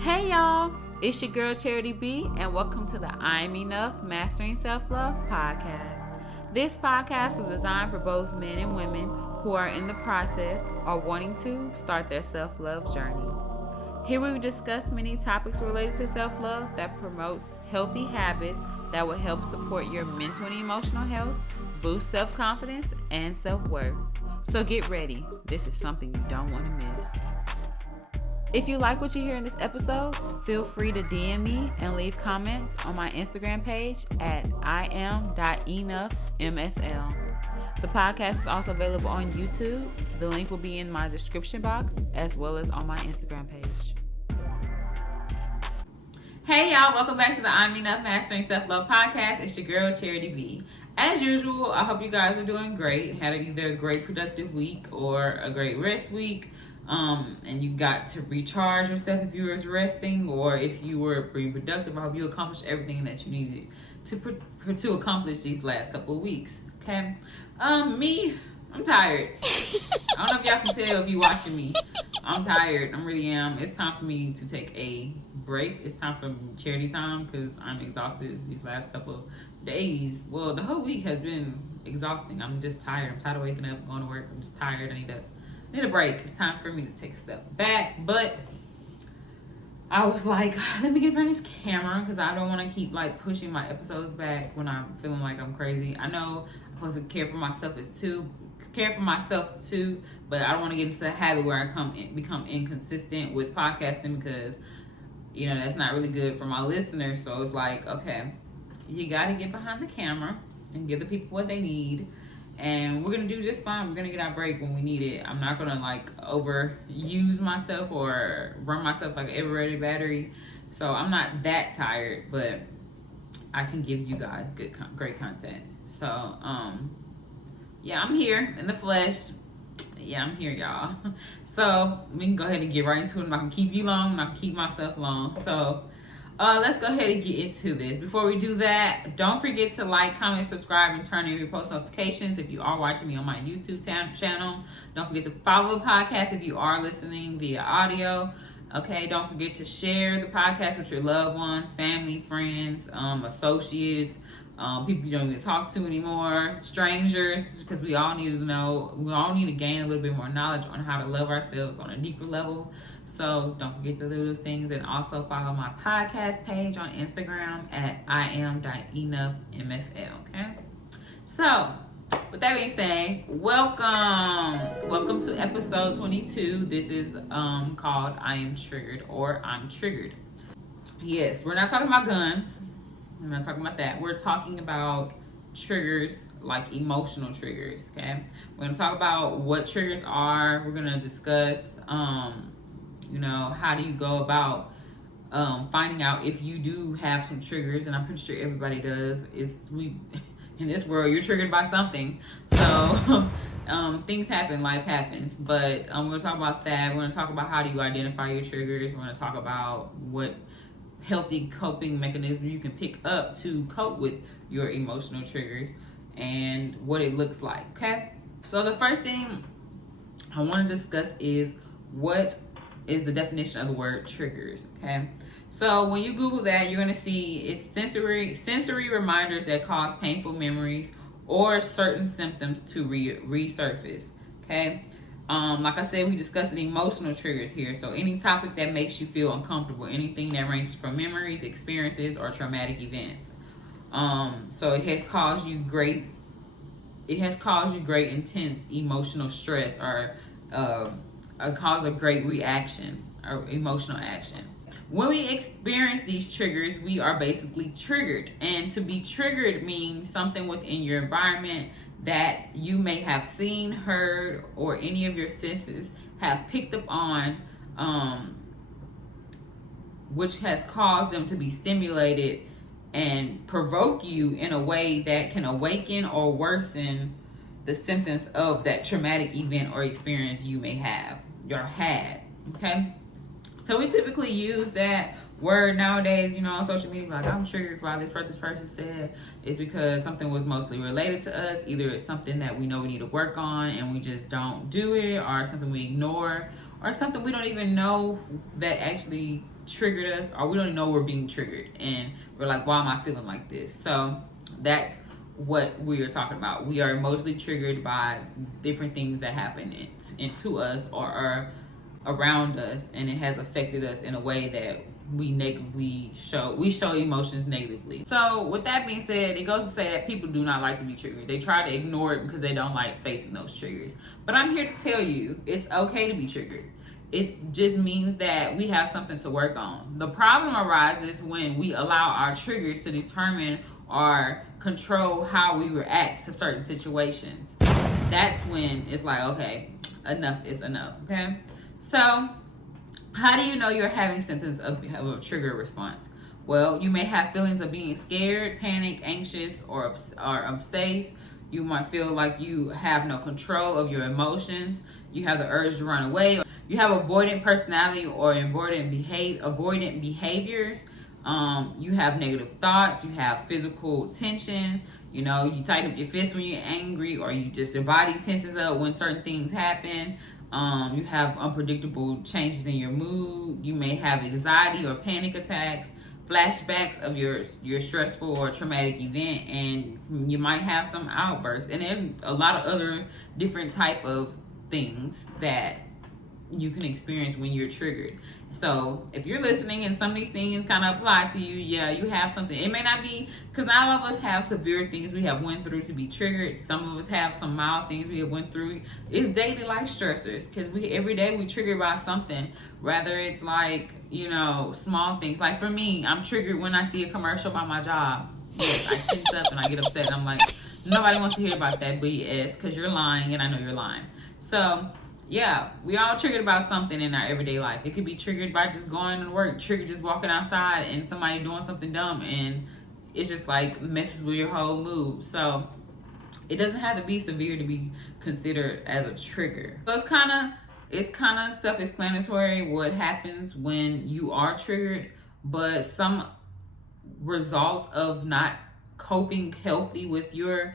Hey y'all, it's your girl Charity B, and welcome to the I'm Enough Mastering Self-Love podcast. This podcast was designed for both men and women who are in the process or wanting to start their self-love journey. Here we discuss many topics related to self-love that promotes healthy habits that will help support your mental and emotional health, boost self-confidence, and self-worth. So get ready. This is something you don't want to miss. If you like what you hear in this episode, feel free to DM me and leave comments on my Instagram page at iam.enoughmsl. The podcast is also available on YouTube. The link will be in my description box as well as on my Instagram page. Hey y'all, welcome back to the I'm Enough Mastering Self-Love podcast. It's your girl Charity B. As usual, I hope you guys are doing great. Had either a great productive week or a great rest week. And you got to recharge yourself if you were resting, or if you were being productive. I hope you accomplished everything that you needed to accomplish these last couple of weeks. Okay. I'm tired. I don't know if y'all can tell if you're watching me. I'm tired. I really am. It's time for me to take a break. It's time for charity time because I'm exhausted these last couple of days. Well, the whole week has been exhausting. I'm just tired. I'm tired of waking up, going to work. I'm just tired. I need a break. It's time for me to take a step back. But I was like, let me get in front of this camera because I don't want to keep like pushing my episodes back when I'm feeling like I'm crazy. I know I'm supposed to care for myself too, but I don't want to get into the habit where I become inconsistent with podcasting because that's not really good for my listeners. So it's like, okay, you got to get behind the camera and give the people what they need. And we're going to do just fine. We're going to get our break when we need it. I'm not going to like overuse myself or run myself like an ever-ready battery. So I'm not that tired, but I can give you guys great content. So, yeah, I'm here in the flesh. Yeah, I'm here, y'all. So we can go ahead and get right into it. I'm not going to keep you long. I'm not going to keep myself long. So let's go ahead and get into this. Before we do that, don't forget to like, comment, subscribe, and turn on your post notifications if you are watching me on my YouTube channel. Don't forget to follow the podcast if you are listening via audio. Okay, don't forget to share the podcast with your loved ones, family, friends, associates, people you don't even talk to anymore, strangers, because we all need to gain a little bit more knowledge on how to love ourselves on a deeper level. So don't forget to do those things, and also follow my podcast page on Instagram at iam.enoughmsl. Okay. So with that being said, welcome to episode 22. This is called I Am Triggered or I'm Triggered. Yes, we're not talking about guns. We're not talking about that. We're talking about triggers, like emotional triggers. Okay. We're gonna talk about what triggers are. We're gonna discuss how do you go about finding out if you do have some triggers, and I'm pretty sure everybody does. In this world, you're triggered by something. So things happen, life happens. But we're gonna talk about that. We're gonna talk about how do you identify your triggers. We're gonna talk about what healthy coping mechanism you can pick up to cope with your emotional triggers and what it looks like. Okay. So the first thing I want to discuss is what is the definition of the word triggers. Okay. So when you Google that, you're going to see it's sensory reminders that cause painful memories or certain symptoms to resurface. Okay. Like I said, we discussed emotional triggers here. So any topic that makes you feel uncomfortable, anything that ranges from memories, experiences, or traumatic events. So it has caused you great intense emotional stress or cause a great reaction or emotional action. When we experience these triggers, we are basically triggered. And to be triggered means something within your environment that you may have seen, heard, or any of your senses have picked up on, which has caused them to be stimulated and provoke you in a way that can awaken or worsen the symptoms of that traumatic event or experience you may have or had. Okay. So we typically use that word nowadays, on social media, like I'm triggered by this person said. It's because something was mostly related to us. Either it's something that we know we need to work on and we just don't do it, or something we ignore, or something we don't even know that actually triggered us, or we don't even know we're being triggered and we're like, why am I feeling like this? So that's what we are talking about. We are emotionally triggered by different things that happen into us or are around us, and it has affected us in a way that we show emotions negatively. So with that being said, it goes to say that people do not like to be triggered. They try to ignore it because they don't like facing those triggers. But I'm here to tell you, it's okay to be triggered. It just means that we have something to work on. The problem arises when we allow our triggers to determine or control how we react to certain situations. That's when it's like, okay, enough is enough, okay? So how do you know you're having symptoms of a trigger response? Well, you may have feelings of being scared, panic, anxious, or unsafe. You might feel like you have no control of your emotions. You have the urge to run away. You have avoidant personality or avoidant behaviors. You have negative thoughts. You have physical tension. You know, you tighten up your fists when you're angry, or your body tenses up when certain things happen. You have unpredictable changes in your mood. You may have anxiety or panic attacks, flashbacks of your stressful or traumatic event, and you might have some outbursts. And there's a lot of other different type of things that you can experience when you're triggered. So if you're listening and some of these things kind of apply to you, yeah, you have something. It may not be, because not all of us have severe things we have went through to be triggered. Some of us have some mild things we have went through. It's daily life stressors, because every day we triggered by something, whether it's like, you know, small things. Like for me, I'm triggered when I see a commercial about my job. Yes, I tense up and I get upset, and I'm like, nobody wants to hear about that BS, because you're lying and I know you're lying. So yeah, we all triggered about something in our everyday life. It could be triggered by just going to work, triggered just walking outside and somebody doing something dumb, and it's just like messes with your whole mood. So it doesn't have to be severe to be considered as a trigger. So it's kind of self-explanatory what happens when you are triggered, but some result of not coping healthy with your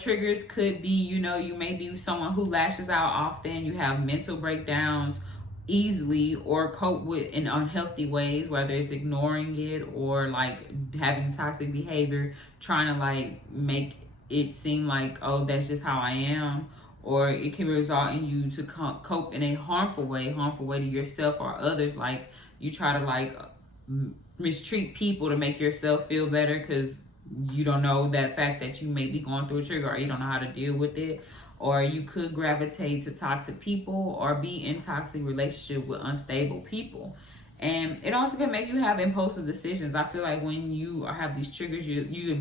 triggers could be, you know, you may be someone who lashes out often. You have mental breakdowns easily, or cope with in unhealthy ways, whether it's ignoring it or like having toxic behavior, trying to like make it seem like, oh, that's just how I am. Or it can result in you to cope in a harmful way to yourself or others. Like you try to like mistreat people to make yourself feel better, because you don't know that fact that you may be going through a trigger, or you don't know how to deal with it. Or you could gravitate to toxic people or be in toxic relationship with unstable people. And it also can make you have impulsive decisions. I feel like when you have these triggers, you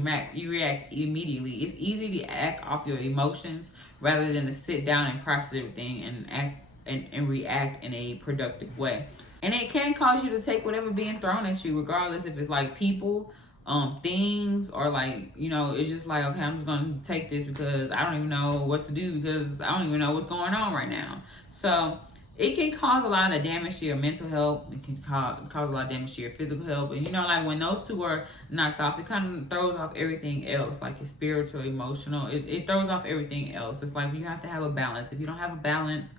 react immediately. It's easy to act off your emotions rather than to sit down and process everything and act and react in a productive way. And it can cause you to take whatever being thrown at you, regardless if it's like people, things, or like, you know, it's just like, okay, I'm just gonna take this because I don't even know what to do, because I don't even know what's going on right now. So it can cause a lot of damage to your mental health. It can cause a lot of damage to your physical health. And you know, like when those two are knocked off, it kind of throws off everything else, like your spiritual, emotional. It throws off everything else. It's like you have to have a balance. If you don't have a balance,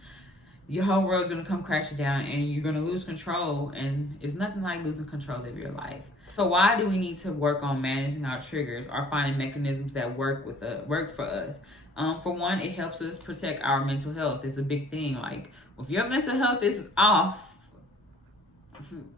your whole world's gonna come crashing down and you're gonna lose control. And it's nothing like losing control of your life. So why do we need to work on managing our triggers or finding mechanisms that work for us? For one, it helps us protect our mental health. It's a big thing. Like if your mental health is off,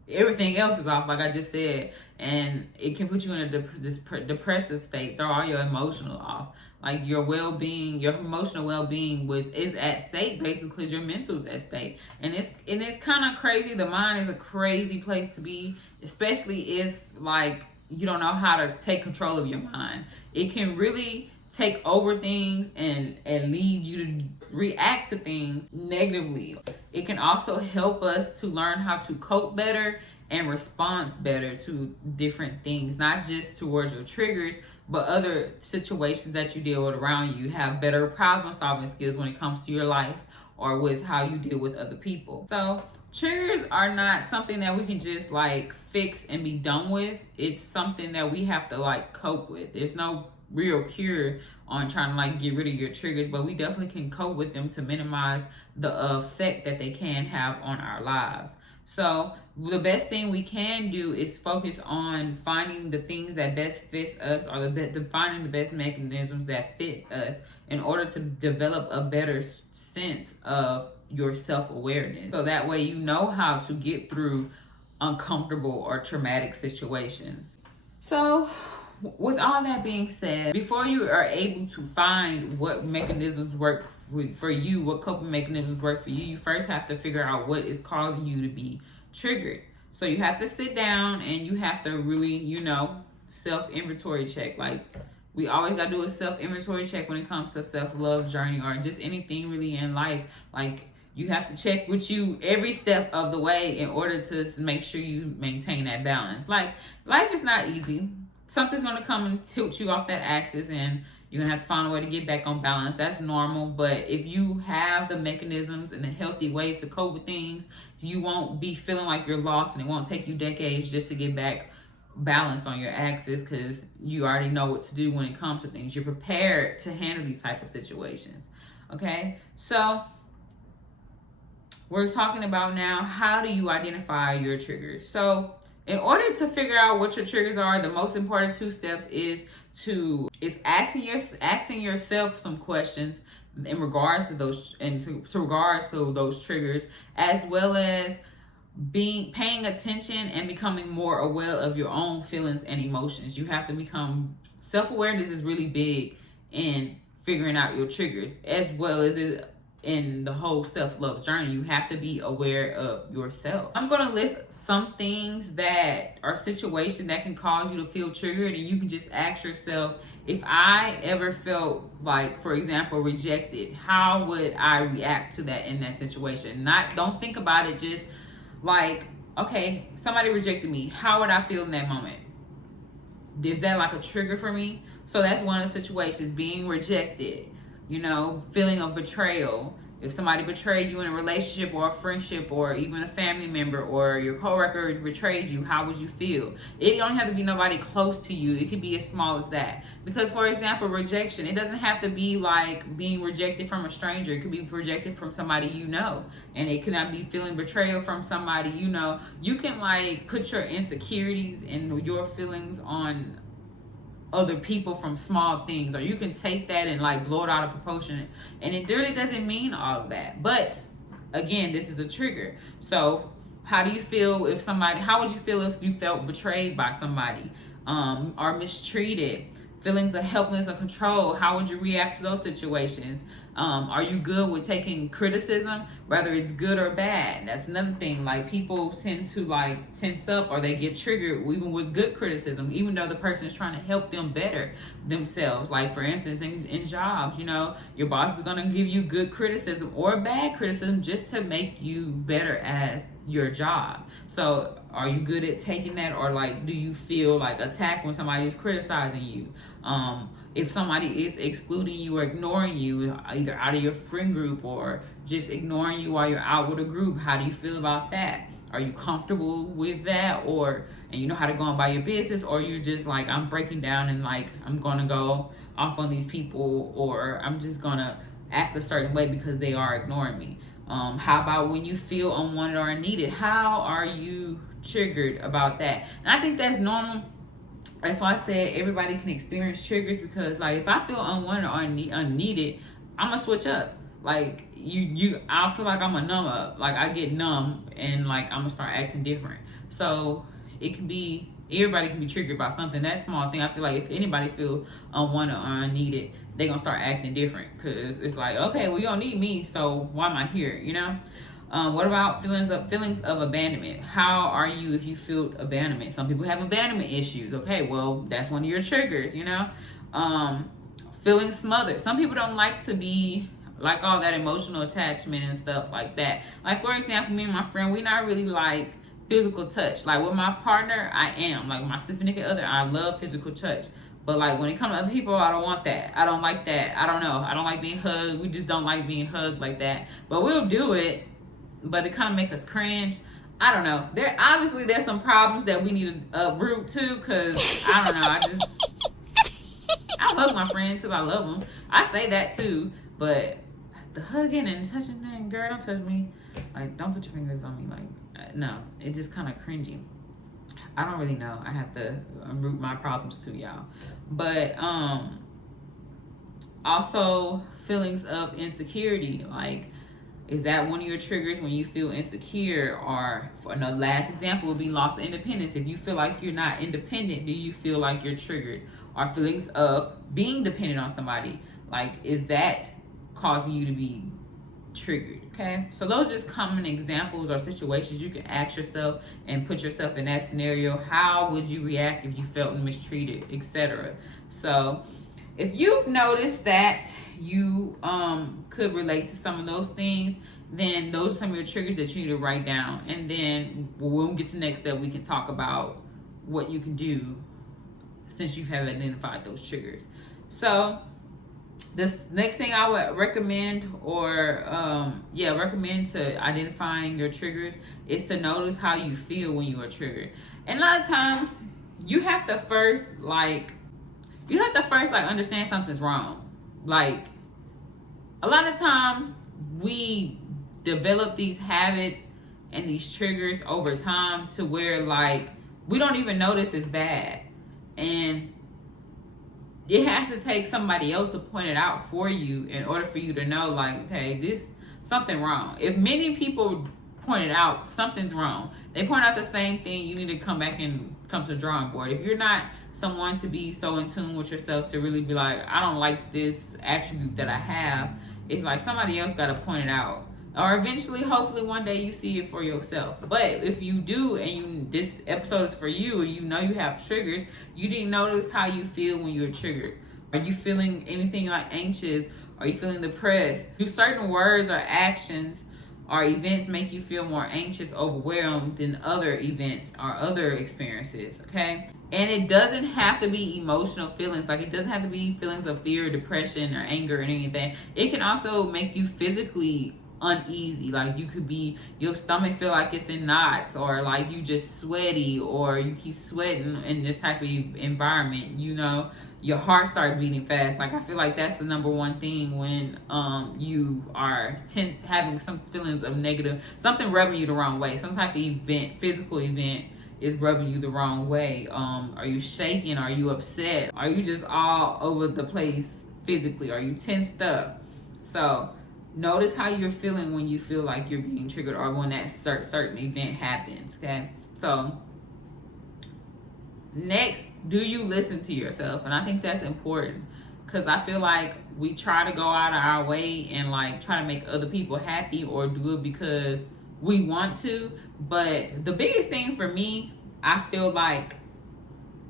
everything else is off, like I just said, and it can put you in this depressive state, throw all your emotional off. Like your well-being, your emotional well-being is at stake, basically, because your mental is at stake. And it's kind of crazy. The mind is a crazy place to be, especially if like you don't know how to take control of your mind. It can really take over things and lead you to react to things negatively. It can also help us to learn how to cope better and respond better to different things, not just towards your triggers, but other situations that you deal with around you. Have better problem solving skills when it comes to your life or with how you deal with other people. So triggers are not something that we can just like fix and be done with. It's something that we have to like cope with. There's no real cure on trying to like get rid of your triggers, but we definitely can cope with them to minimize the effect that they can have on our lives. So the best thing we can do is focus on finding the things that best fits us, or finding the best mechanisms that fit us in order to develop a better sense of your self-awareness. So that way you know how to get through uncomfortable or traumatic situations. So with all that being said, before you are able to find what mechanisms work for you, what coping mechanisms work for you, you first have to figure out what is causing you to be triggered. So you have to sit down and you have to really, self-inventory check. Like, we always got to do a self-inventory check when it comes to self-love journey or just anything really in life. Like, you have to check with you every step of the way in order to make sure you maintain that balance. Like, life is not easy. Something's going to come and tilt you off that axis, and you're going to have to find a way to get back on balance. That's normal. But if you have the mechanisms and the healthy ways to cope with things, you won't be feeling like you're lost, and it won't take you decades just to get back balance on your axis, because you already know what to do when it comes to things. You're prepared to handle these type of situations. Okay? So we're talking about now, how do you identify your triggers? So in order to figure out what your triggers are, the most important 2 steps is asking yourself some questions in regards to those, and to regards to those triggers, as well as paying attention and becoming more aware of your own feelings and emotions. You have to become self-awareness is really big in figuring out your triggers, as well as in the whole self-love journey. You have to be aware of yourself. I'm going to list some things that are situations that can cause you to feel triggered, and you can just ask yourself, if I ever felt like, for example, rejected, how would I react to that in that situation? Don't think about it, just like, okay, somebody rejected me, how would I feel in that moment? Is that like a trigger for me? So that's one of the situations, being rejected, feeling of betrayal. If somebody betrayed you in a relationship or a friendship or even a family member, or your coworker betrayed you, how would you feel? It don't have to be nobody close to you. It could be as small as that. Because, for example, rejection, it doesn't have to be like being rejected from a stranger. It could be rejected from somebody you know. And it could not be feeling betrayal from somebody you know. You can like put your insecurities and your feelings on other people from small things, or you can take that and like blow it out of proportion, and it really doesn't mean all of that. But again, this is a trigger. So how would you feel if you felt betrayed by somebody, or mistreated? Feelings of helplessness or control, how would you react to those situations? Are you good with taking criticism, whether it's good or bad? That's another thing. Like, people tend to like tense up, or they get triggered even with good criticism, even though the person is trying to help them better themselves. Like, for instance, in jobs, your boss is going to give you good criticism or bad criticism just to make you better at your job. So are you good at taking that, or like, do you feel like attacked when somebody is criticizing you? If somebody is excluding you or ignoring you, either out of your friend group or just ignoring you while you're out with a group, how do you feel about that? Are you comfortable with that, and you know how to go on by your business, or you're just like, I'm breaking down and like, I'm gonna go off on these people, or I'm just gonna act a certain way because they are ignoring me? How about when you feel unwanted or unneeded? How are you triggered about that? And I think that's normal. That's why I said everybody can experience triggers, because like, if I feel unwanted or unneeded, I'm gonna switch up. Like, I feel like I'm a numb up. Like, I get numb and like, I'm gonna start acting different. So everybody can be triggered by something. That small thing, I feel like if anybody feel unwanted or unneeded, they're gonna start acting different, because it's like, okay, well, you don't need me, so why am I here? What about feelings of abandonment? How are you if you feel abandonment? Some people have abandonment issues. Okay, well, that's one of your triggers. Feeling smothered. Some people don't like to be like all that emotional attachment and stuff like that. Like, for example, me and my friend, we not really like physical touch. Like, with my partner, I am. Like, my significant other, I love physical touch. But like, when it comes to other people, I don't want that. I don't like that. I don't know. I don't like being hugged. We just don't like being hugged like that. But we'll do it. But it kind of make us cringe. I don't know. There's some problems that we need to uproot too, because I don't know. I I hug my friends because I love them. I say that too, but the hugging and touching thing, girl, don't touch me. Like, don't put your fingers on me. Like, no, it just kind of cringy. I don't really know. I have to root my problems to y'all. But also feelings of insecurity. Like, is that one of your triggers when you feel insecure? Or for another last example would be loss of independence. If you feel like you're not independent, do you feel like you're triggered? Or feelings of being dependent on somebody. Like, is that causing you to be triggered? Okay, so those are just common examples or situations you can ask yourself and put yourself in that scenario. How would you react if you felt mistreated, etc.? So if you've noticed that you could relate to some of those things, then those are some of your triggers that you need to write down. And then when we get to the next step, we can talk about what you can do since you have identified those triggers. So this next thing I would recommend, or recommend to identifying your triggers, is to notice how you feel when you are triggered. And a lot of times you have to first understand something's wrong. Like, a lot of times we develop these habits and these triggers over time to where, like, we don't even notice it's bad. And it has to take somebody else to point it out for you in order for you to know, like, okay, this something wrong. If many people point it out, something's wrong. They point out the same thing, you need to come back and come to the drawing board. If you're not someone to be so in tune with yourself to really be like, I don't like this attribute that I have, it's like somebody else got to point it out. Or eventually, hopefully one day you see it for yourself. But if you do, and this episode is for you, and you know you have triggers, you didn't notice how you feel when you're triggered. Are you feeling anything like anxious? Are you feeling depressed? Do certain words or actions or events make you feel more anxious, overwhelmed than other events or other experiences? Okay? And it doesn't have to be emotional feelings. Like, it doesn't have to be feelings of fear, depression, or anger, or anything. It can also make you physically uneasy. Like, you could be, your stomach feel like it's in knots, or like you just sweaty, or you keep sweating in this type of environment. You know, your heart starts beating fast. Like, I feel like that's the number one thing when you are having some feelings of negative, something rubbing you the wrong way, some type of event, physical event is rubbing you the wrong way. Are you shaking? Are you upset? Are you just all over the place physically? Are you tensed up? So notice how you're feeling when you feel like you're being triggered, or when that certain event happens. Okay, so next, do you listen to yourself? And I think that's important, because I feel like we try to go out of our way and like try to make other people happy, or do it because we want to. But the biggest thing for me, I feel like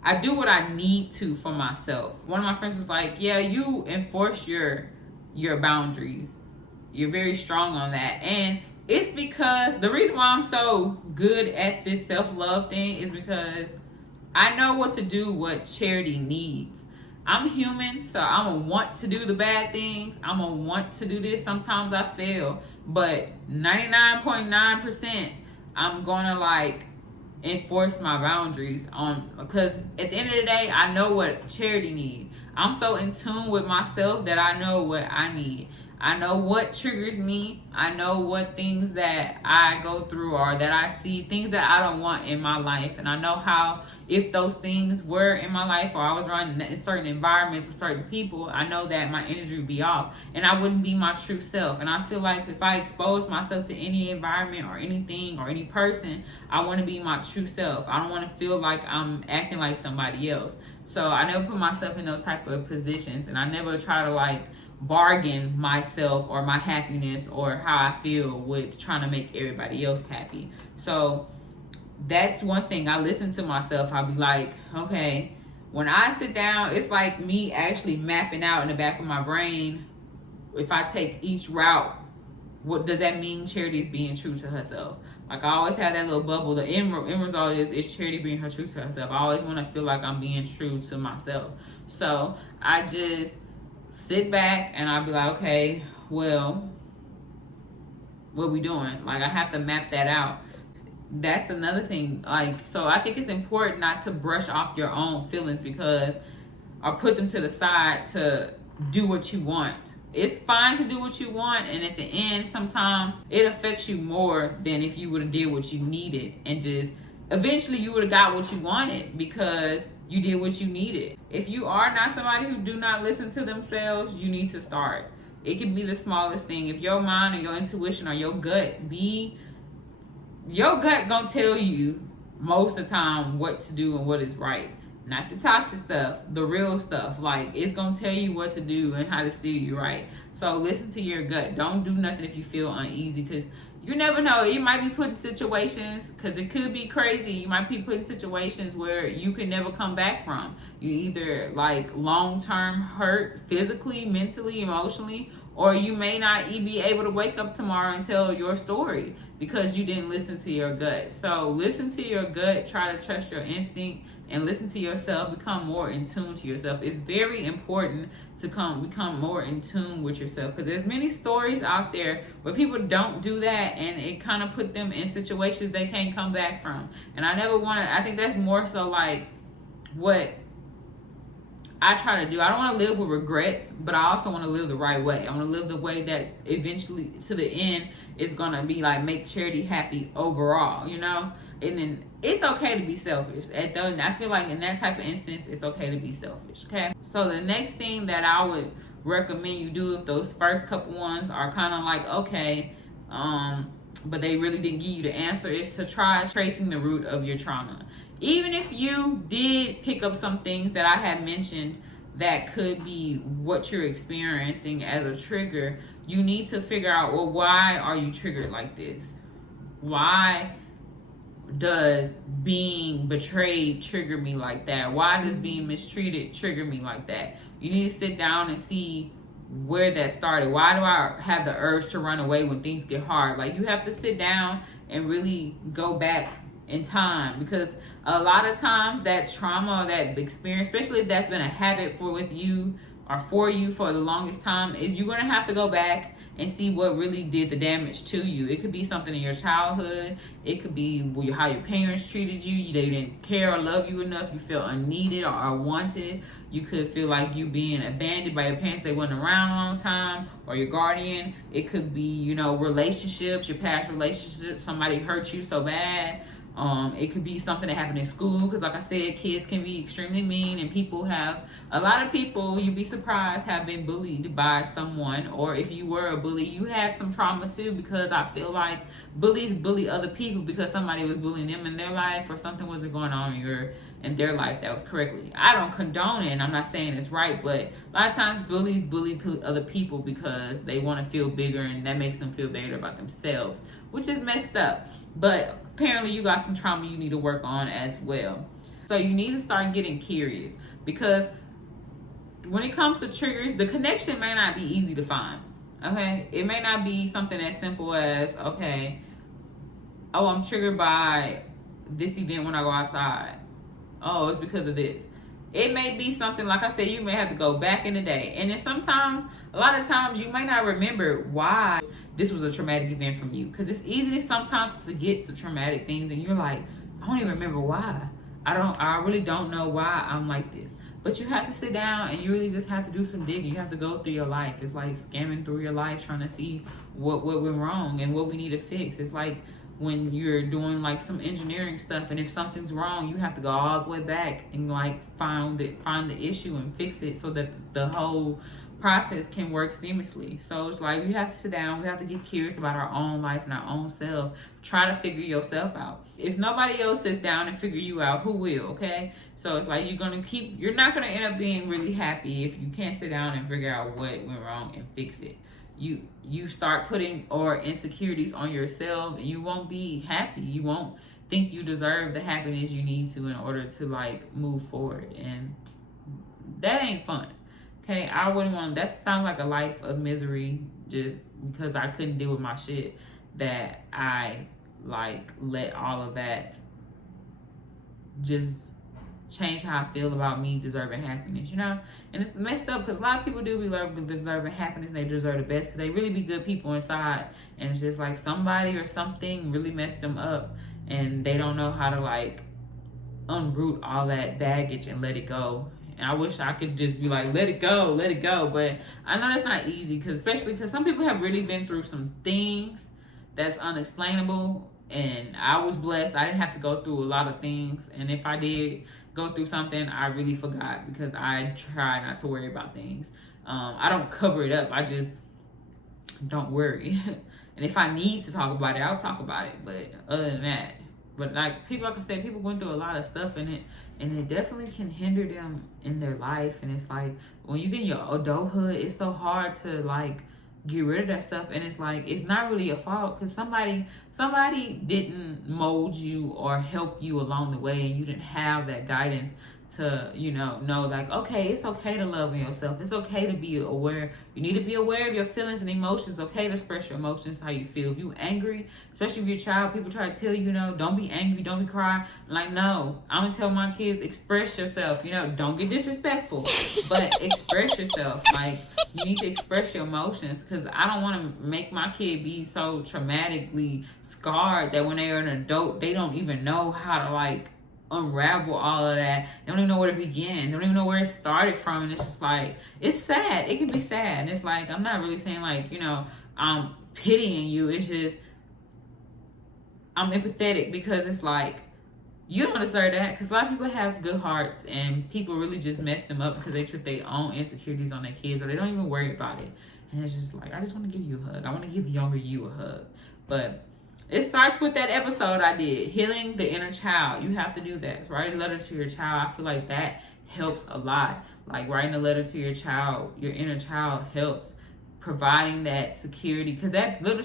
I do what I need to for myself. One of my friends was like, yeah, you enforce your boundaries. You're very strong on that. And it's because the reason why I'm so good at this self-love thing is because I know what to do, what Charity needs. I'm human, so I'm gonna want to do the bad things. I'm gonna want to do this. Sometimes I fail, but 99.9% I'm gonna like enforce my boundaries on, because at the end of the day, I know what Charity needs. I'm so in tune with myself that I know what I need. I know what triggers me. I know what things that I go through or that I see, things that I don't want in my life. And I know how, if those things were in my life, or I was around in certain environments with certain people, I know that my energy would be off and I wouldn't be my true self. And I feel like if I expose myself to any environment or anything or any person, I want to be my true self. I don't want to feel like I'm acting like somebody else. So I never put myself in those type of positions, and I never try to like bargain myself or my happiness or how I feel with trying to make everybody else happy. So that's one thing. I listen to myself. I'll be like, okay, when I sit down, it's like me actually mapping out in the back of my brain, if I take each route, what does that mean Charity is being true to herself? Like, I always have that little bubble. The end result is Charity being her true to herself. I always want to feel like I'm being true to myself. So I just sit back and I'll be like, okay, well, what we doing? Like, I have to map that out. That's another thing. Like, so I think it's important not to brush off your own feelings, because or put them to the side to do what you want. It's fine to do what you want, and at the end, sometimes it affects you more than if you would have did what you needed, and just eventually you would have got what you wanted because you did what you needed. If you are not somebody who do not listen to themselves, you need to start. It can be the smallest thing. If your mind or your intuition or your gut gonna tell you most of the time what to do and what is right. Not the toxic stuff, the real stuff. Like, it's gonna tell you what to do and how to steer you right. So listen to your gut. Don't do nothing if you feel uneasy, because you never know. You might be put in situations, because it could be crazy. You might be put in situations where you can never come back from. You either like long-term hurt physically, mentally, emotionally, or you may not be able to wake up tomorrow and tell your story because you didn't listen to your gut. So listen to your gut, try to trust your instinct, and listen to yourself. Become more in tune to yourself. It's very important to become more in tune with yourself, because there's many stories out there where people don't do that, and it kind of put them in situations they can't come back from. And I think that's more so like what I try to do. I don't want to live with regrets, but I also want to live the right way. I want to live the way that eventually to the end is going to be like make charity happy overall, you know? And then it's okay to be selfish. I feel like in that type of instance, it's okay to be selfish, okay? So the next thing that I would recommend you do, if those first couple ones are kind of like, okay, but they really didn't give you the answer, is to try tracing the root of your trauma. Even if you did pick up some things that I had mentioned that could be what you're experiencing as a trigger, you need to figure out, well, why are you triggered like this? Why does being betrayed trigger me like that? Why does being mistreated trigger me like that? You need to sit down and see where that started. Why do I have the urge to run away when things get hard? Like, you have to sit down and really go back in time, because a lot of times that trauma, that experience, especially if that's been a habit for you for the longest time, is you're going to have to go back and see what really did the damage to you. It could be something in your childhood. It could be how your parents treated you. They didn't care or love you enough. You feel unneeded or unwanted. You could feel like you being abandoned by your parents. They weren't around a long time, or your guardian. It could be, relationships, your past relationships. Somebody hurt you so bad. It could be something that happened in school, because like I said, kids can be extremely mean, and a lot of people, you'd be surprised, have been bullied by someone. Or if you were a bully, you had some trauma too, because I feel like bullies bully other people because somebody was bullying them in their life, or something wasn't going on in their life that was correctly. I don't condone it, and I'm not saying it's right, but a lot of times bullies bully other people because they want to feel bigger, and that makes them feel better about themselves, which is messed up. But apparently you got some trauma you need to work on as well. So you need to start getting curious, because when it comes to triggers, the connection may not be easy to find. Okay, it may not be something as simple as, okay, oh, I'm triggered by this event when I go outside. Oh, it's because of this. It may be something, like I said, you may have to go back in the day. And then a lot of times, you may not remember why this was a traumatic event from you. Because it's easy to sometimes forget some traumatic things, and you're like, I don't even remember why. I really don't know why I'm like this. But you have to sit down, and you really just have to do some digging. You have to go through your life. It's like scamming through your life, trying to see what went wrong and what we need to fix. It's like when you're doing like some engineering stuff, and if something's wrong, you have to go all the way back and like find the issue and fix it, so that the whole process can work seamlessly. So it's like, we have to sit down, we have to get curious about our own life and our own self. Try to figure yourself out. If nobody else sits down and figure you out, who will? Okay, so it's like, you're not gonna end up being really happy if you can't sit down and figure out what went wrong and fix it. You start putting insecurities on yourself, and you won't be happy. You won't think you deserve the happiness you need to in order to like move forward, and that ain't fun. Okay, I wouldn't want. That sounds like a life of misery, just because I couldn't deal with my shit, that I like let all of that just change how I feel about me deserving happiness, And it's messed up, because a lot of people do be deserving happiness, and they deserve the best, because they really be good people inside, and it's just like somebody or something really messed them up, and they don't know how to like unroot all that baggage and let it go, And I wish I could just be like, let it go, let it go. But I know that's not easy, especially because some people have really been through some things that's unexplainable. And I was blessed. I didn't have to go through a lot of things. And if I did go through something, I really forgot, because I try not to worry about things. I don't cover it up. I just don't worry. And if I need to talk about it, I'll talk about it. But other than that, but like people, like I said, people going through a lot of stuff in it, and it definitely can hinder them in their life. And it's like, when you get in your adulthood, it's so hard to like get rid of that stuff. And it's like, it's not really your fault, because somebody didn't mold you or help you along the way, and you didn't have that guidance to, you know like, okay, it's okay to love yourself. It's okay to be aware. You need to be aware of your feelings and emotions. Okay to express your emotions, how you feel. If you angry, especially if you're a child, people try to tell you, don't be angry, don't be crying. Like, no, I'm gonna tell my kids, express yourself. Don't get disrespectful, but express yourself. Like, you need to express your emotions, because I don't want to make my kid be so traumatically scarred that when they are an adult, they don't even know how to like unravel all of that. They don't even know where to begin. They don't even know where it started from. And it's just like, it's sad. It can be sad. And it's like, I'm not really saying like, I'm pitying you. It's just, I'm empathetic, because it's like, you don't deserve that, because a lot of people have good hearts, and people really just mess them up because they put their own insecurities on their kids, or they don't even worry about it. And it's just like, I just want to give you a hug. I want to give younger you a hug. But it starts with that episode I did, healing the inner child. You have to do that. Write a letter to your child. I feel like that helps a lot. Like, writing a letter to your child, your inner child, helps. Providing that security, because that inner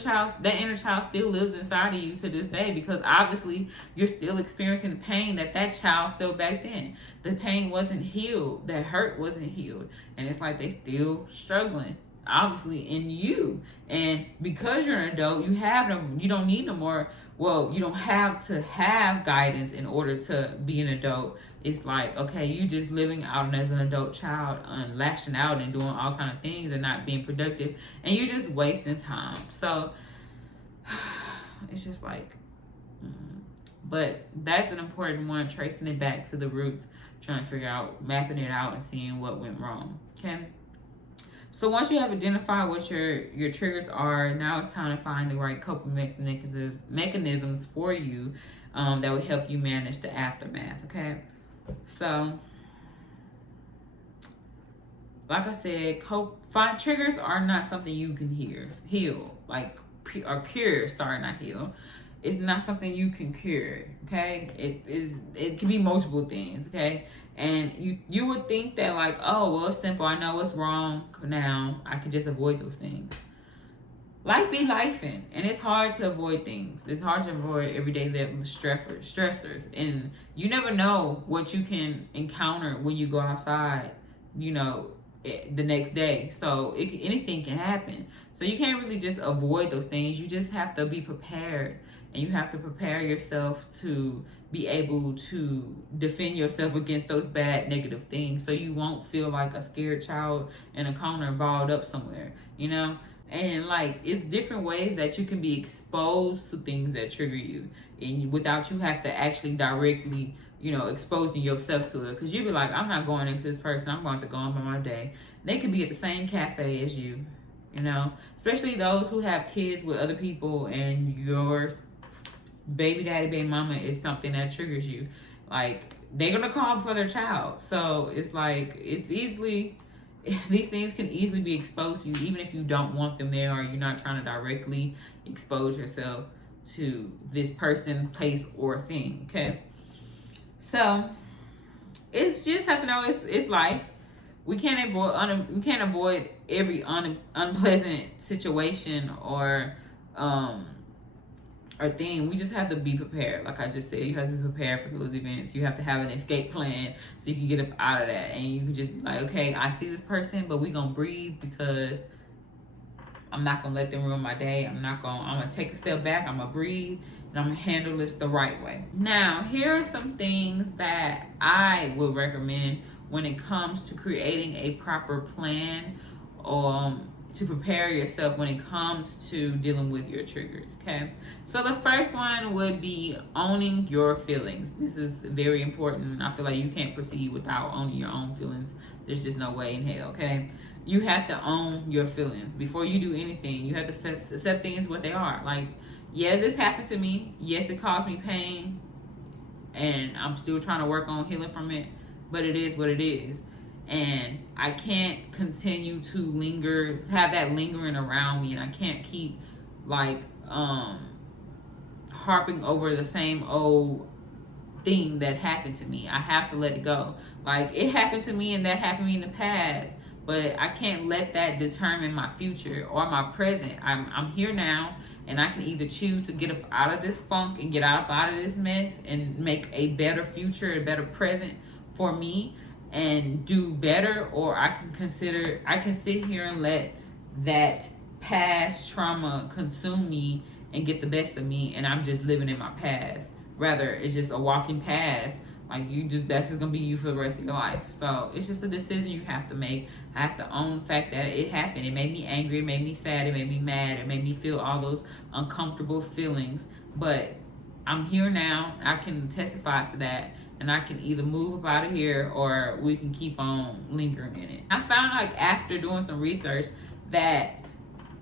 child still lives inside of you to this day, because obviously you're still experiencing the pain that child felt back then. The pain wasn't healed. That hurt wasn't healed. And it's like they still struggling, obviously, in you. And because you're an adult, you don't need no more. Well, you don't have to have guidance in order to be an adult. It's like, okay, you just living out as an adult child and lashing out and doing all kind of things and not being productive, and you're just wasting time. So it's just like, but that's an important one, tracing it back to the roots, trying to figure out, mapping it out and seeing what went wrong. Okay. So once you have identified what your triggers are, now it's time to find the right coping mechanisms for you that will help you manage the aftermath. Okay. So, like I said, triggers are not something you can heal, like, or cure. Sorry, not heal. It's not something you can cure. Okay, it can be multiple things. Okay, and you would think that like, oh well, it's simple. I know what's wrong now. I can just avoid those things. Life be lifing, and it's hard to avoid things. It's hard to avoid everyday stressors, and you never know what you can encounter when you go outside, the next day. So anything can happen. So you can't really just avoid those things. You just have to be prepared, and you have to prepare yourself to be able to defend yourself against those bad, negative things, so you won't feel like a scared child in a corner balled up somewhere, And like, it's different ways that you can be exposed to things that trigger you, and without you have to actually directly, exposing yourself to it. Because you be like, I'm not going next to this person. I'm going to go on by my day. They could be at the same cafe as you, especially those who have kids with other people, and your baby daddy, baby mama is something that triggers you. Like, they're going to call for their child. So it's like, these things can easily be exposed to you, even if you don't want them there, or you're not trying to directly expose yourself to this person, place, or thing. Okay, so it's just have to know it's life. We can't avoid every unpleasant situation or thing. We just have to be prepared. Like I just said, you have to be prepared for those events. You have to have an escape plan so you can get up out of that, and you can just be like, okay, I see this person, but we gonna breathe, because I'm not gonna let them ruin my day. I'm gonna take a step back. I'm gonna breathe, and I'm gonna handle this the right way. Now, here are some things that I would recommend when it comes to creating a proper plan to prepare yourself when it comes to dealing with your triggers, okay? So the first one would be owning your feelings. This is very important. I feel like you can't proceed without owning your own feelings. There's just no way in hell, okay? You have to own your feelings. Before you do anything, you have to accept things what they are. Like, yes, this happened to me. Yes, it caused me pain. And I'm still trying to work on healing from it. But it is what it is. And I can't continue to have that lingering around me. And I can't keep, like, harping over the same old thing that happened to me. I have to let it go. Like, it happened to me and that happened to me in the past. But I can't let that determine my future or my present. I'm here now, and I can either choose to get up out of this funk and get out of this mess and make a better future, a better present for me and do better, or I can sit here and let that past trauma consume me and get the best of me, and I'm just living in my past. Rather, it's just a walking past. Like, that's just gonna be you for the rest of your life. So it's just a decision you have to make. I have to own the fact that it happened. It made me angry, it made me sad, it made me mad, it made me feel all those uncomfortable feelings. But I'm here now. I can testify to that, and I can either move up out of here or we can keep on lingering in it. I found, like, after doing some research, that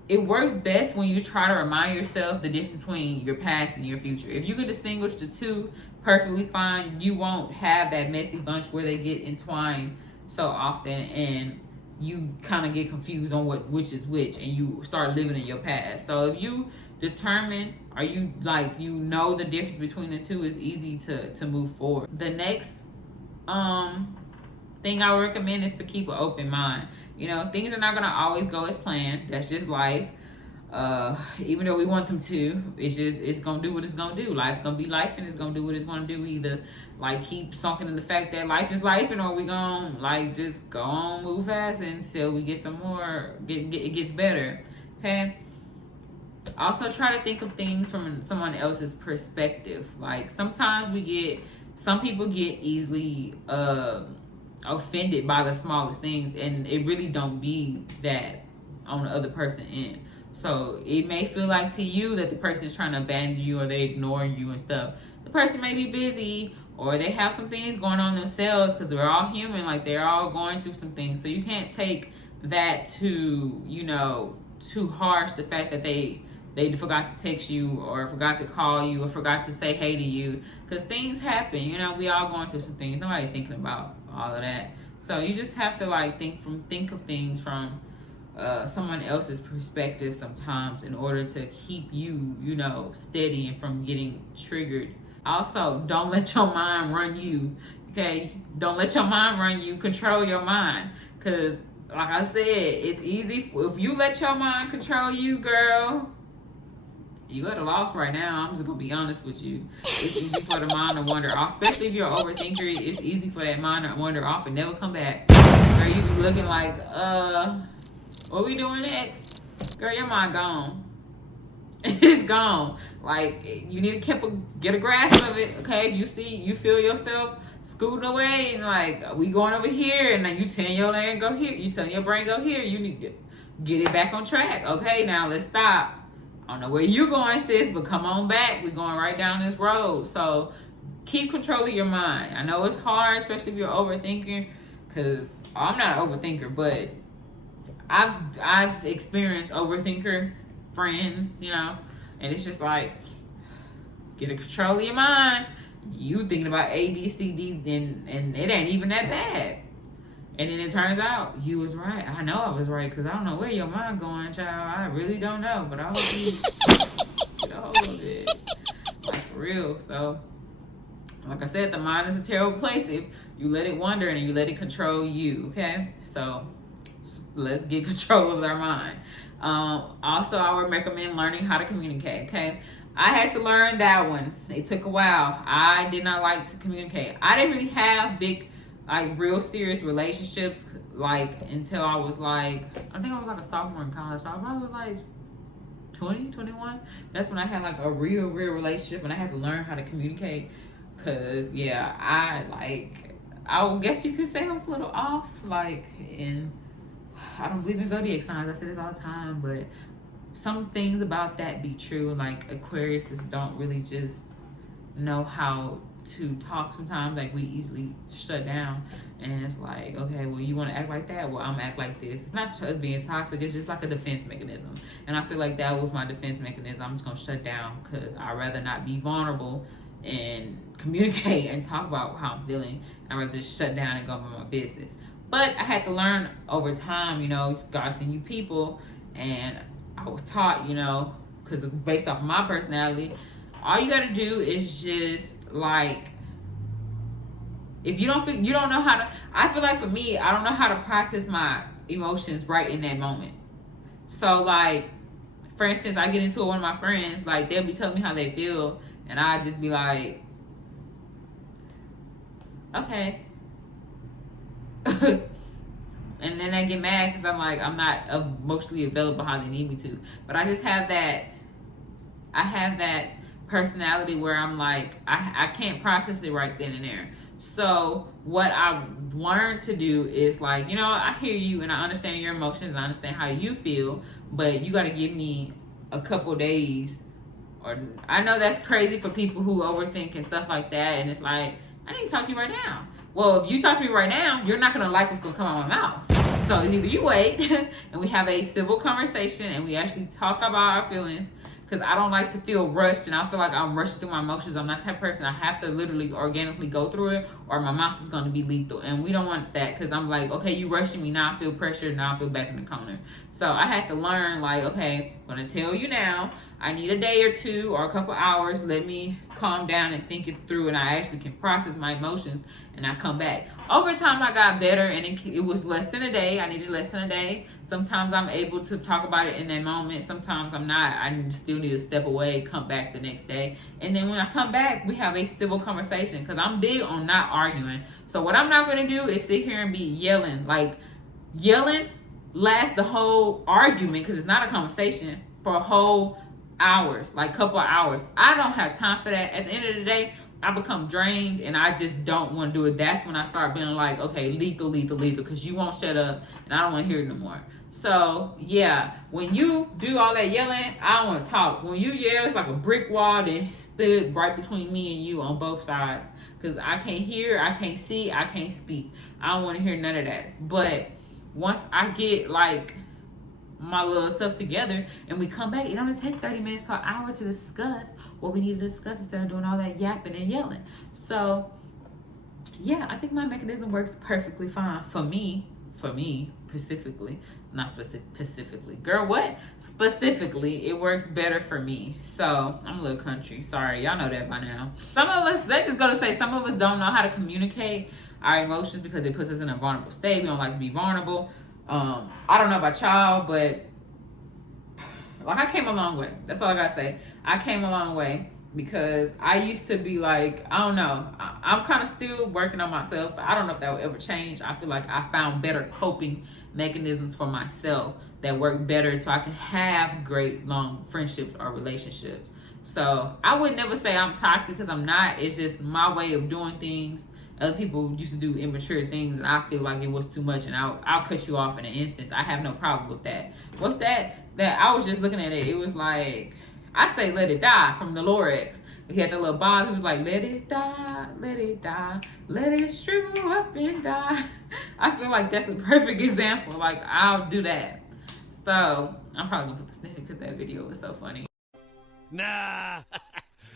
it works best when you try to remind yourself the difference between your past and your future. If you can distinguish the two perfectly fine, you won't have that messy bunch where they get entwined so often and you kind of get confused on which is which, and you start living in your past. So if you determine, or you know the difference between the two, it's easy to move forward. The next thing I would recommend is to keep an open mind. You know, things are not gonna always go as planned. That's just life. Even though we want them to, it's gonna do what it's gonna do. Life's gonna be life, and it's gonna do what it's gonna do. Either, like, keep sunken in the fact that life is life, or we gonna, like, just go on, move fast until we get some more, it gets better. Okay. Also, try to think of things from someone else's perspective. Like, sometimes some people get easily offended by the smallest things, and it really don't be that on the other person end. So it may feel like to you that the person is trying to abandon you, or they ignoring you and stuff. The person may be busy, or they have some things going on themselves, because we're all human. Like, they're all going through some things. So you can't take that to, too harsh, the fact that they forgot to text you, or forgot to call you, or forgot to say hey to you, because things happen. We all going through some things. Nobody thinking about all of that. So you just have to, like, think of things from someone else's perspective sometimes, in order to keep you, steady and from getting triggered. Also, don't let your mind run you. Okay, don't let your mind run you. Control your mind, because, like I said, it's easy if you let your mind control you, girl. You at a loss right now. I'm just gonna be honest with you. It's easy for the mind to wander off, especially if you're an overthinker. It's easy for that mind to wander off and never come back. Girl, you be looking like, what we doing next? Girl, your mind gone. It's gone. Like, you need to get a grasp of it. Okay, if you feel yourself scooting away, and like, we going over here, and then you telling your brain go here. You telling your brain go here. You need to get it back on track. Okay, now let's stop. I don't know where you're going, sis, but come on back. We're going right down this road. So keep control of your mind. I know it's hard, especially if you're overthinking, because I'm not an overthinker, but I've experienced overthinkers, friends, and it's just like, get a control of your mind. You thinking about A, B, C, D, and it ain't even that bad. And then it turns out you was right. I know I was right, because I don't know where your mind going, child. I really don't know, but I hope you get a hold of it. Like, for real. So, like I said, the mind is a terrible place if you let it wander and you let it control you, okay? So, let's get control of our mind. Also, I would recommend learning how to communicate, okay? I had to learn that one. It took a while. I did not like to communicate. I didn't really have big, like, real serious relationships, like, until I was like, I think I was like a sophomore in college. So I probably was like 20, 21. That's when I had like a real relationship, and I had to learn how to communicate. Cause yeah, I guess you could say I was a little off, like, in I don't believe in zodiac signs. I say this all the time, but some things about that be true. Like Aquariuses don't really just know how to talk sometimes. Like we easily shut down, and it's like, okay, well, you want to act like that, well, I'm gonna act like this. It's not just being toxic, it's just like a defense mechanism. And I feel like that was my defense mechanism. I'm just gonna shut down because I'd rather not be vulnerable and communicate and talk about how I'm feeling. I'd rather just shut down and go about my business. But I had to learn over time, you know, God send you people, and I was taught, you know, because based off of my personality, all you got to do is just like, if you don't know how to, I feel like for me, I don't know how to process my emotions right in that moment. So like, for instance, I get into it with one of my friends, like they'll be telling me how they feel, and I just be like, okay. And then they get mad because I'm like, I'm not emotionally available how they need me to. But I just have that, I have that personality where I'm like, I can't process it right then and there. So what I've learned to do is like, you know, I hear you and I understand your emotions and I understand how you feel, but you got to give me a couple days. Or I know that's crazy for people who overthink and stuff like that. And it's like, I need to talk to you right now. Well, if you talk to me right now, you're not going to like what's going to come out of my mouth. So it's either you wait and we have a civil conversation and we actually talk about our feelings, because I don't like to feel rushed and I feel like I'm rushing through my emotions. I'm not the type of person. I have to literally organically go through it or my mouth is going to be lethal. And we don't want that, because I'm like, okay, you rushing me. Now I feel pressured. Now I feel back in the corner. So I had to learn like, okay, I'm going to tell you now. I need a day or two or a couple hours. Let me calm down and think it through, and I actually can process my emotions, and I come back. Over time, I got better, and it was less than a day. I needed less than a day. Sometimes I'm able to talk about it in that moment. Sometimes I'm not. I still need to step away, come back the next day. And then when I come back, we have a civil conversation, because I'm big on not arguing. So what I'm not going to do is sit here and be yelling. Like, yelling lasts the whole argument, because it's not a conversation, for a whole hours, like couple of hours. I don't have time for that. At the end of the day, I become drained and I just don't want to do it. That's when I start being like, okay, lethal, because you won't shut up and I don't want to hear it no more. So yeah, when you do all that yelling, I don't want to talk. When you yell, it's like a brick wall that stood right between me and you on both sides, because I can't hear, I can't see, I can't speak. I don't want to hear none of that. But once I get like my little stuff together and we come back, it only takes 30 minutes to an hour to discuss what we need to discuss instead of doing all that yapping and yelling. So yeah, I think my mechanism works perfectly fine for me specifically. Not specifically, girl, what? Specifically, it works better for me. So I'm a little country, sorry, y'all know that by now. Some of us, that just go to say, some of us don't know how to communicate our emotions because it puts us in a vulnerable state. We don't like to be vulnerable. I don't know about y'all, but like, I came a long way. That's all I gotta say. I came a long way, because I used to be like, I don't know, I'm kind of still working on myself, but I don't know if that will ever change. I feel like I found better coping mechanisms for myself that work better so I can have great long friendships or relationships. So I would never say I'm toxic, because I'm not. It's just my way of doing things. Other people used to do immature things and I feel like it was too much, and I'll cut you off in an instance. I have no problem with that. What's that? That I was just looking at it. It was like, I say Let It Die from the Lorex. He had that little bob. He was like, let it die, let it shrivel up and die. I feel like that's a perfect example. Like, I'll do that. So I'm probably gonna put the snippet because that video was so funny. Nah.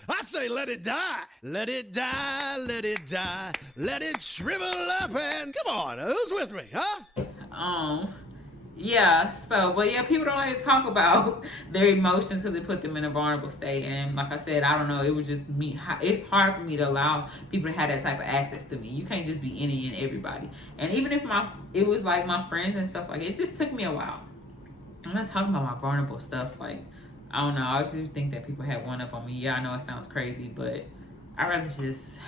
I say let it die. Let it die, let it die. Let it shrivel up and... Come on, who's with me, huh? Yeah, so, but yeah, people don't always talk about their emotions because it put them in a vulnerable state. And like I said, I don't know, it was just me. It's hard for me to allow people to have that type of access to me. You can't just be any and everybody. And even if it was like my friends and stuff, like, it just took me a while. I'm not talking about my vulnerable stuff, like, I don't know, I always used to think that people had one up on me. Yeah, I know it sounds crazy, but I'd rather just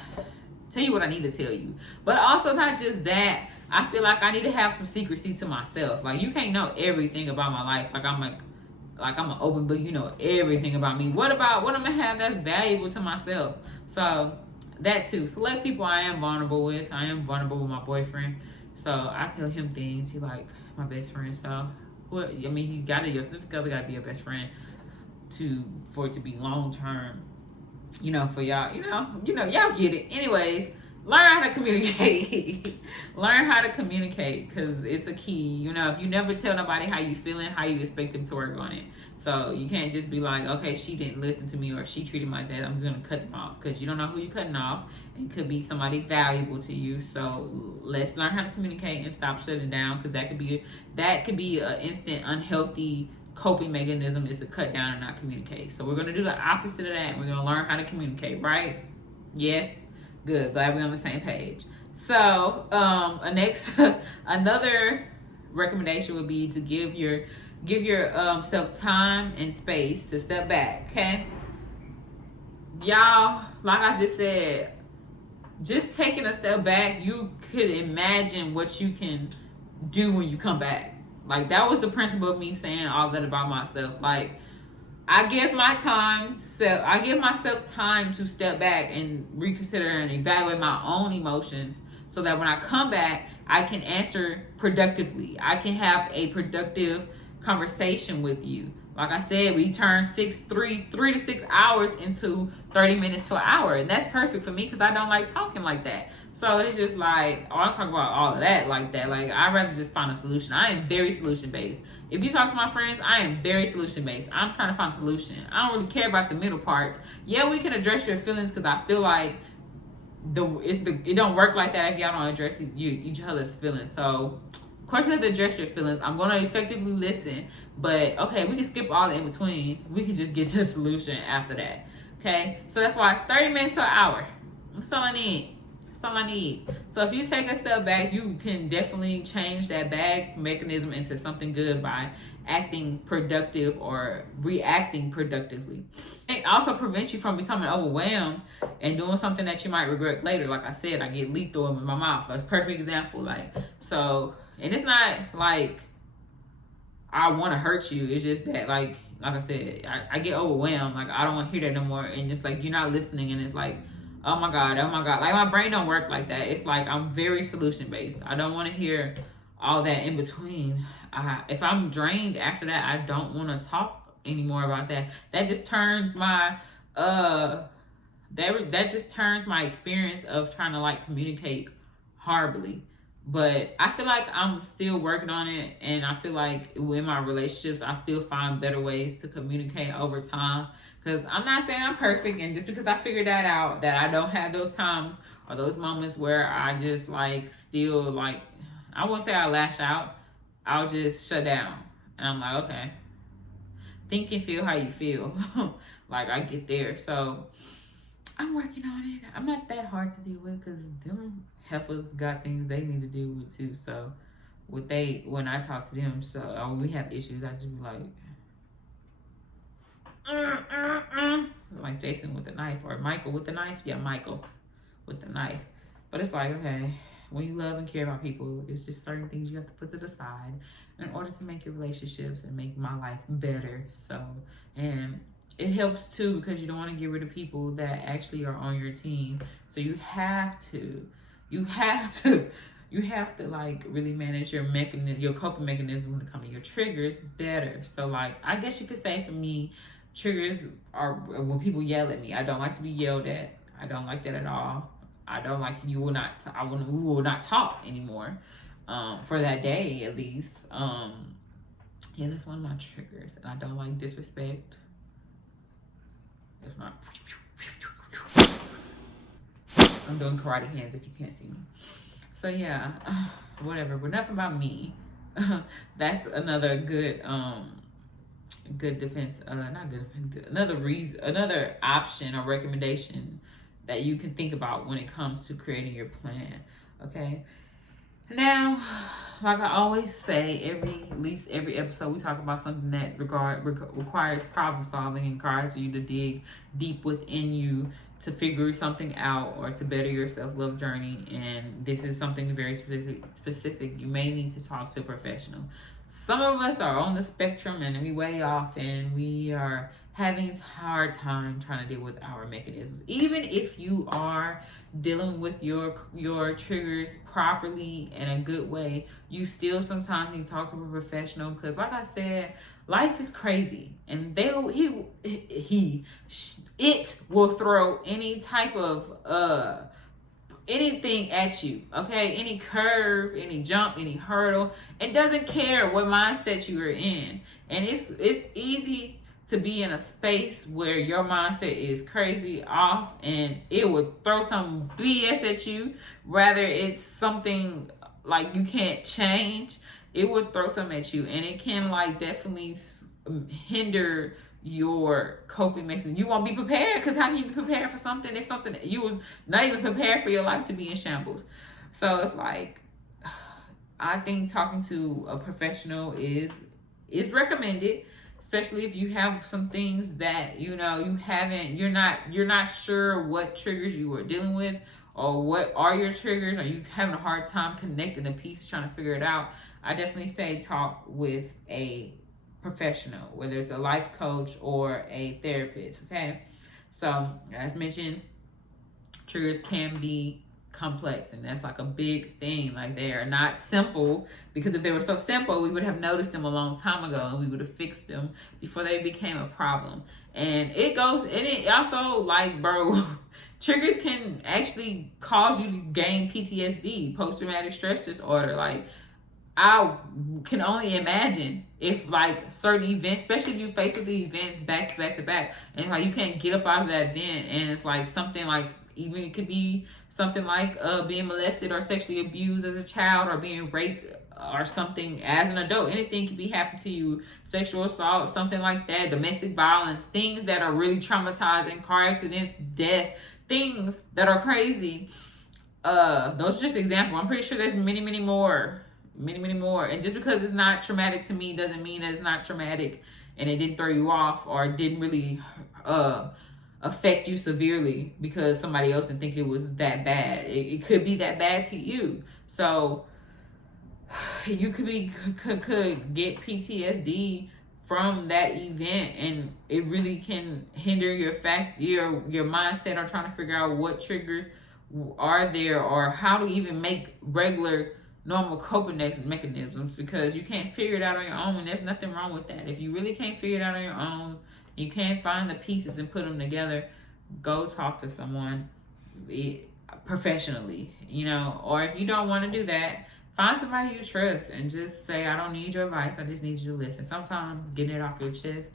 tell you what I need to tell you. But also, not just that, I feel like I need to have some secrecy to myself. Like, you can't know everything about my life. Like I'm an open book, you know everything about me. What about what I'm gonna have that's valuable to myself? So that too. Select people I am vulnerable with. I am vulnerable with my boyfriend. So I tell him things. He like, my best friend. So, well, I mean, your significant other got to be your best friend for it to be long term. You know, for y'all, y'all get it. Anyways, learn how to communicate. Learn how to communicate, because it's a key. You know, if you never tell nobody how you feeling, how you expect them to work on it. So you can't just be like, okay, she didn't listen to me, or she treated me like that, I'm just gonna cut them off, because you don't know who you're cutting off. It could be somebody valuable to you. So let's learn how to communicate and stop shutting down, because that could be an instant unhealthy coping mechanism, is to cut down and not communicate. So we're going to do the opposite of that, and we're going to learn how to communicate, right? Yes? Good. Glad we're on the same page. So another recommendation would be to give your self time and space to step back. Okay, y'all, like I just said, just taking a step back, you could imagine what you can do when you come back. Like, that was the principle of me saying all that about myself. Like, I give myself time to step back and reconsider and evaluate my own emotions, so that when I come back, I can answer productively. I can have a productive conversation with you. Like I said, we turn 3 to 6 hours into 30 minutes to an hour. And that's perfect for me, because I don't like talking like that. So it's just like, I don't talk about all of that like that. Like, I'd rather just find a solution. I am very solution-based. If you talk to my friends, I am very solution-based. I'm trying to find a solution. I don't really care about the middle parts. Yeah, we can address your feelings, because I feel like it don't work like that if y'all don't address each other's feelings. So, of course, we have to address your feelings. I'm going to effectively listen. But, okay, we can skip all the in between. We can just get to the solution after that. Okay? So that's why 30 minutes to an hour. That's all I need. That's all I need. So if you take a step back, you can definitely change that bag mechanism into something good by acting productive or reacting productively. It also prevents you from becoming overwhelmed and doing something that you might regret later. Like I said, I get lethal in my mouth. That's a perfect example. Like, so, and it's not like I want to hurt you. It's just that, like I said, I get overwhelmed. Like, I don't want to hear that no more. And it's like, you're not listening. And it's like, oh my God. Like, my brain don't work like that. It's like, I'm very solution based. I don't want to hear all that in between. If I'm drained after that, I don't want to talk anymore about that. That just turns my, that just turns my experience of trying to like communicate horribly. But I feel like I'm still working on it, and I feel like in my relationships, I still find better ways to communicate over time. Because I'm not saying I'm perfect, and just because I figured that out, that I don't have those times or those moments where I just like still like, I won't say I lash out, I'll just shut down. And I'm like, okay, think and feel how you feel. Like, I get there. So I'm working on it. I'm not that hard to deal with, because them heifers got things they need to deal with too. So when I talk to them, so we have issues, I just be like Jason with the knife, or Michael with the knife. Yeah, Michael with the knife. But it's like, okay, when you love and care about people, it's just certain things you have to put to the side in order to make your relationships and make my life better. So, and it helps too, because you don't want to get rid of people that actually are on your team. So you have to like really manage your coping mechanism when it comes to your triggers better. So like, I guess you could say for me, triggers are when people yell at me. I don't like to be yelled at. I don't like that at all. I don't like, we will not talk anymore, for that day at least. Yeah, that's one of my triggers. And I don't like disrespect. That's my, I'm doing karate hands if you can't see me. So yeah, whatever, but enough about me. That's another good defense, another option or recommendation that you can think about when it comes to creating your plan. Okay, now, like I always say, at least every episode, we talk about something that requires problem solving and requires you to dig deep within you to figure something out or to better your self-love journey. And this is something very specific. You may need to talk to a professional. Some of us are on the spectrum and we way off, and we having a hard time trying to deal with our mechanisms. Even if you are dealing with your triggers properly in a good way, you still sometimes need to talk to a professional, because like I said, life is crazy, and it will throw any type of anything at you, okay? Any curve, any jump, any hurdle. It doesn't care what mindset you are in. And it's easy to be in a space where your mindset is crazy off, and it would throw some BS at you. Rather, it's something like you can't change. It would throw something at you, and it can like definitely hinder your coping mechanism. You won't be prepared, because how can you be prepared for something if something you was not even prepared for your life to be in shambles? So it's like, I think talking to a professional is recommended, especially if you have some things that you're not sure what triggers you are dealing with, or what are your triggers. Are you having a hard time connecting the pieces, trying to figure it out? I definitely say talk with a professional, whether it's a life coach or a therapist, okay? So as mentioned, triggers can be complex, and that's like a big thing. Like, they are not simple, because if they were so simple, we would have noticed them a long time ago, and we would have fixed them before they became a problem. And it also, like, bro, triggers can actually cause you to gain PTSD, post-traumatic stress disorder. Like, I can only imagine if like certain events, especially if you face with the events back to back to back, and like you can't get up out of that event, and it's like something like, even it could be something like being molested or sexually abused as a child, or being raped or something as an adult. Anything could be happening to you, sexual assault, something like that, domestic violence, things that are really traumatizing, car accidents, death, things that are crazy. Those are just examples. I'm pretty sure there's many more. And just because it's not traumatic to me doesn't mean that it's not traumatic and it didn't throw you off, or it didn't really affect you severely because somebody else didn't think it was that bad. It could be that bad to you. So you could get PTSD from that event, and it really can hinder your mindset, or trying to figure out what triggers are there, or how to even make regular normal coping mechanisms, because you can't figure it out on your own, and there's nothing wrong with that. If you really can't figure it out on your own, you can't find the pieces and put them together, go talk to someone professionally, or if you don't want to do that, find somebody you trust and just say, I don't need your advice, I just need you to listen. Sometimes getting it off your chest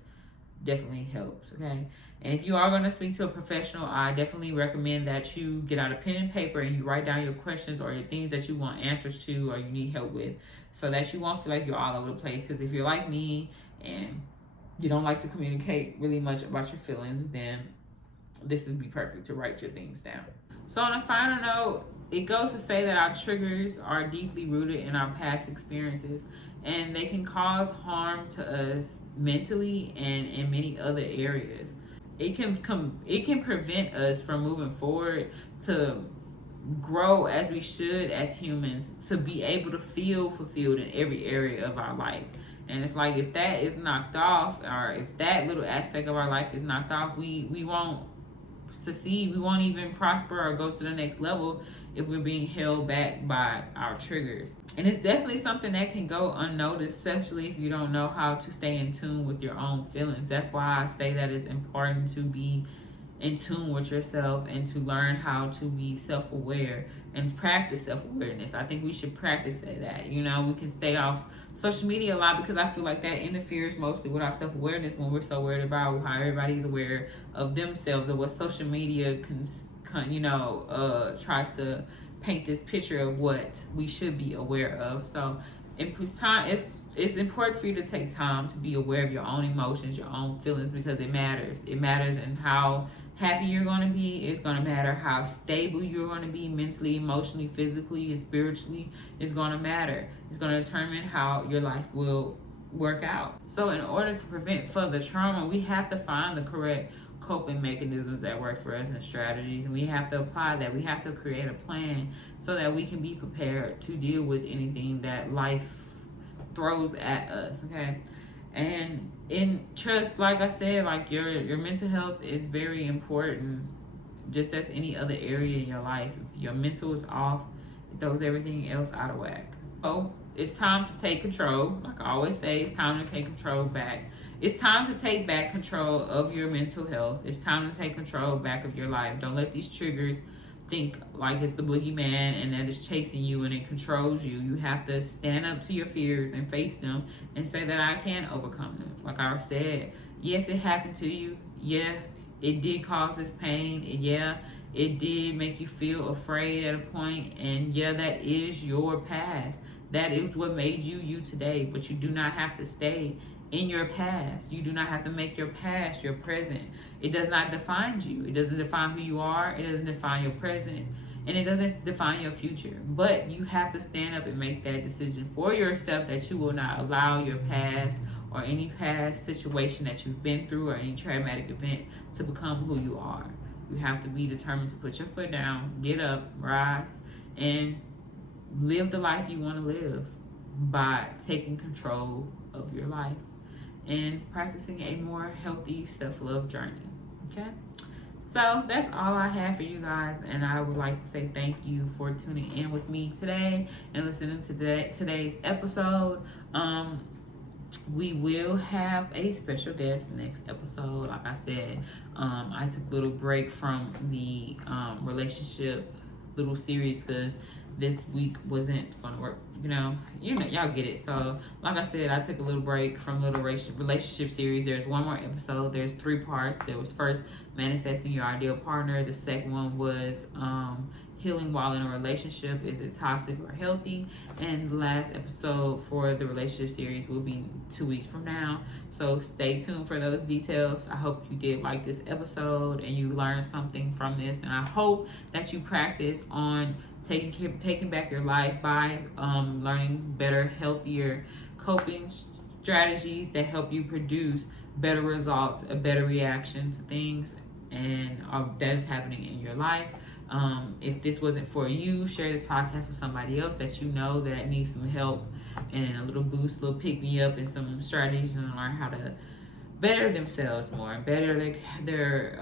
definitely helps, okay? And if you are going to speak to a professional, I definitely recommend that you get out a pen and paper and you write down your questions or your things that you want answers to or you need help with, so that you won't feel like you're all over the place. Because if you're like me and you don't like to communicate really much about your feelings, then this would be perfect to write your things down. So on a final note, it goes to say that our triggers are deeply rooted in our past experiences, and they can cause harm to us mentally and in many other areas. It can prevent us from moving forward to grow as we should as humans, to be able to feel fulfilled in every area of our life. And it's like, if that is knocked off, or if that little aspect of our life is knocked off, we won't succeed. We won't even prosper or go to the next level if we're being held back by our triggers. And it's definitely something that can go unnoticed, especially if you don't know how to stay in tune with your own feelings. That's why I say that it's important to be in tune with yourself and to learn how to be self-aware and practice self-awareness. I think we should practice that. We can stay off social media a lot, because I feel like that interferes mostly with our self-awareness when we're so worried about how everybody's aware of themselves, or what social media tries to paint this picture of what we should be aware of. So it's important for you to take time to be aware of your own emotions, your own feelings, because it matters. It matters in how happy you're going to be. It's going to matter how stable you're going to be mentally, emotionally, physically, and spiritually. It's going to matter. It's going to determine how your life will work out. So in order to prevent further trauma, we have to find the correct coping mechanisms that work for us and strategies, and we have to apply that. We have to create a plan so that we can be prepared to deal with anything that life throws at us, okay? And in trust, like I said, like your mental health is very important, just as any other area in your life. If your mental is off, it throws everything else out of whack. So it's time to take control. Like I always say, it's time to take control back. It's time to take back control of your mental health. It's time to take control back of your life. Don't let these triggers think like it's the boogeyman and that it's chasing you and it controls you. You have to stand up to your fears and face them and say that I can overcome them. Like I said, yes, it happened to you. Yeah, it did cause this pain. And yeah, it did make you feel afraid at a point. And yeah, that is your past. That is what made you you today. But you do not have to stay in your past. You do not have to make your past your present. It does not define you. It doesn't define who you are. It doesn't define your present. And it doesn't define your future. But you have to stand up and make that decision for yourself that you will not allow your past or any past situation that you've been through or any traumatic event to become who you are. You have to be determined to put your foot down, get up, rise, and live the life you want to live by taking control of your life and practicing a more healthy self-love journey. Okay, so that's all I have for you guys, and I would like to say thank you for tuning in with me today and listening to today's episode. We will have a special guest next episode. Like I said, I took a little break from the relationship little series because this week wasn't going to work. Y'all get it. So like I said, I took a little break from little relationship series. There's one more episode. There's 3 parts. There was first manifesting your ideal partner. The second one was healing while in a relationship. Is it toxic or healthy? And the last episode for the relationship series will be 2 weeks from now. So stay tuned for those details. I hope you did like this episode and you learned something from this. And I hope that you practice on taking back your life by learning better, healthier coping strategies that help you produce better results, a better reaction to things and that is happening in your life. If this wasn't for you, share this podcast with somebody else that you know that needs some help and a little boost, a little pick me up, and some strategies and learn how to better themselves more, better their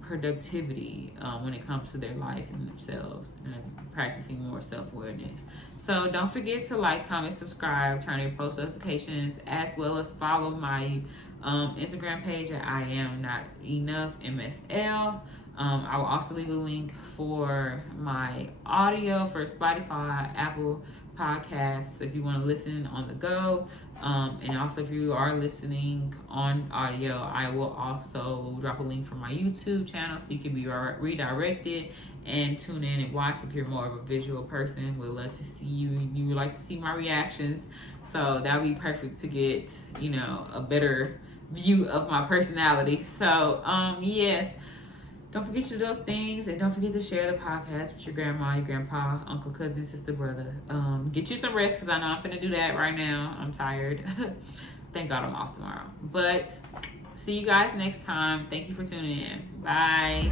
productivity when it comes to their life and themselves, and practicing more self-awareness. So don't forget to like, comment, subscribe, turn on your post notifications, as well as follow my Instagram page at I am not enough MSL. I will also leave a link for my audio for Spotify, Apple Podcasts, so if you want to listen on the go. And also if you are listening on audio, I will also drop a link for my YouTube channel so you can be redirected and tune in and watch if you're more of a visual person. We'd love to see you. You would like to see my reactions, so that would be perfect to get, a better view of my personality. So yes, don't forget to do those things, and don't forget to share the podcast with your grandma, your grandpa, uncle, cousin, sister, brother. Get you some rest, because I know I'm finna do that right now. I'm tired. Thank God I'm off tomorrow. But see you guys next time. Thank you for tuning in. Bye.